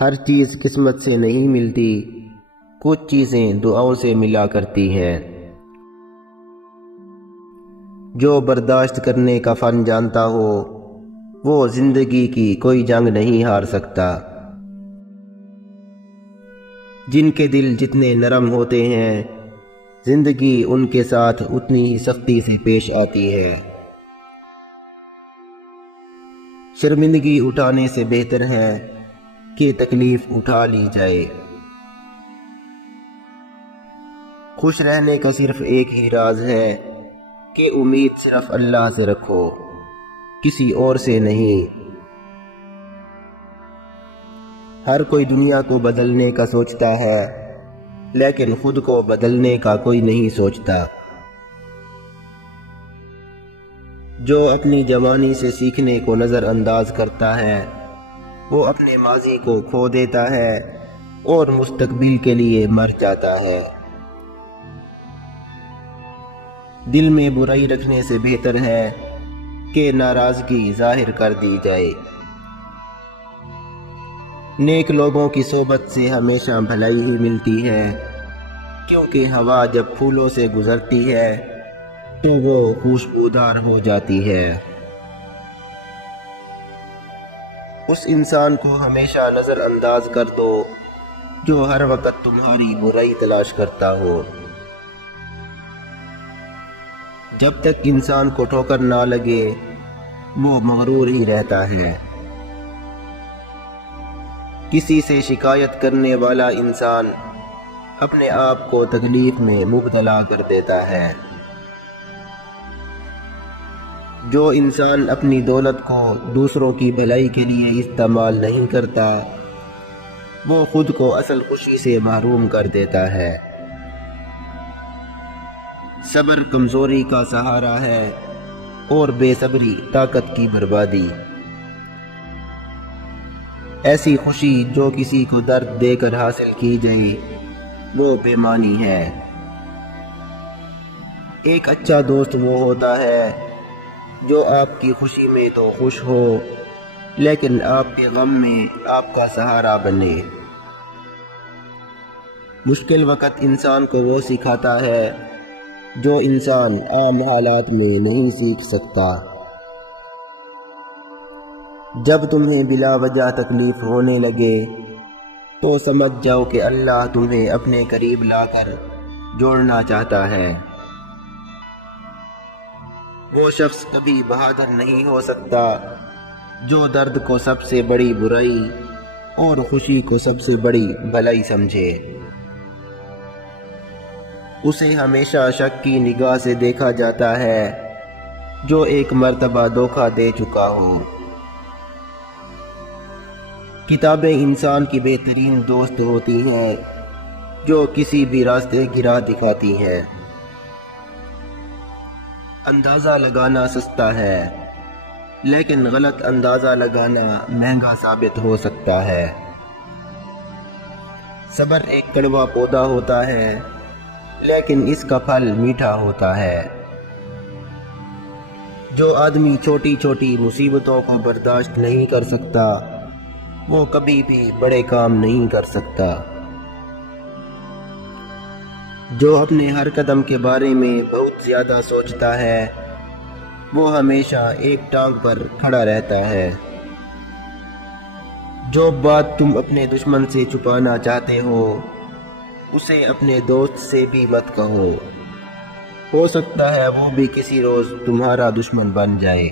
ہر چیز قسمت سے نہیں ملتی، کچھ چیزیں دعاؤں سے ملا کرتی ہیں۔ جو برداشت کرنے کا فن جانتا ہو وہ زندگی کی کوئی جنگ نہیں ہار سکتا۔ جن کے دل جتنے نرم ہوتے ہیں زندگی ان کے ساتھ اتنی ہی سختی سے پیش آتی ہے۔ شرمندگی اٹھانے سے بہتر ہے کہ تکلیف اٹھا لی جائے۔ خوش رہنے کا صرف ایک ہی راز ہے کہ امید صرف اللہ سے رکھو، کسی اور سے نہیں۔ ہر کوئی دنیا کو بدلنے کا سوچتا ہے لیکن خود کو بدلنے کا کوئی نہیں سوچتا۔ جو اپنی جوانی سے سیکھنے کو نظر انداز کرتا ہے وہ اپنے ماضی کو کھو دیتا ہے اور مستقبل کے لیے مر جاتا ہے۔ دل میں برائی رکھنے سے بہتر ہے کہ ناراضگی ظاہر کر دی جائے۔ نیک لوگوں کی صحبت سے ہمیشہ بھلائی ہی ملتی ہے، کیونکہ ہوا جب پھولوں سے گزرتی ہے تو وہ خوشبودار ہو جاتی ہے۔ اس انسان کو ہمیشہ نظر انداز کر دو جو ہر وقت تمہاری برائی تلاش کرتا ہو۔ جب تک انسان کو ٹھوکر نہ لگے وہ مغرور ہی رہتا ہے۔ کسی سے شکایت کرنے والا انسان اپنے آپ کو تکلیف میں مبتلا کر دیتا ہے۔ جو انسان اپنی دولت کو دوسروں کی بھلائی کے لیے استعمال نہیں کرتا وہ خود کو اصل خوشی سے محروم کر دیتا ہے۔ صبر کمزوری کا سہارا ہے اور بے صبری طاقت کی بربادی۔ ایسی خوشی جو کسی کو درد دے کر حاصل کی جائے وہ بے معنی ہے۔ ایک اچھا دوست وہ ہوتا ہے جو آپ کی خوشی میں تو خوش ہو لیکن آپ کے غم میں آپ کا سہارا بنے۔ مشکل وقت انسان کو وہ سکھاتا ہے جو انسان عام حالات میں نہیں سیکھ سکتا۔ جب تمہیں بلا وجہ تکلیف ہونے لگے تو سمجھ جاؤ کہ اللہ تمہیں اپنے قریب لا کر جوڑنا چاہتا ہے۔ وہ شخص کبھی بہادر نہیں ہو سکتا جو درد کو سب سے بڑی برائی اور خوشی کو سب سے بڑی بھلائی سمجھے۔ اسے ہمیشہ شک کی نگاہ سے دیکھا جاتا ہے جو ایک مرتبہ دھوکہ دے چکا ہو۔ کتابیں انسان کی بہترین دوست ہوتی ہیں جو کسی بھی راستے کی راہ دکھاتی ہیں۔ اندازہ لگانا سستا ہے لیکن غلط اندازہ لگانا مہنگا ثابت ہو سکتا ہے۔ صبر ایک کڑوا پودا ہوتا ہے لیکن اس کا پھل میٹھا ہوتا ہے۔ جو آدمی چھوٹی چھوٹی مصیبتوں کو برداشت نہیں کر سکتا وہ کبھی بھی بڑے کام نہیں کر سکتا۔ جو اپنے ہر قدم کے بارے میں بہت زیادہ سوچتا ہے وہ ہمیشہ ایک ٹانگ پر کھڑا رہتا ہے۔ جو بات تم اپنے دشمن سے چھپانا چاہتے ہو اسے اپنے دوست سے بھی مت کہو، ہو سکتا ہے وہ بھی کسی روز تمہارا دشمن بن جائے۔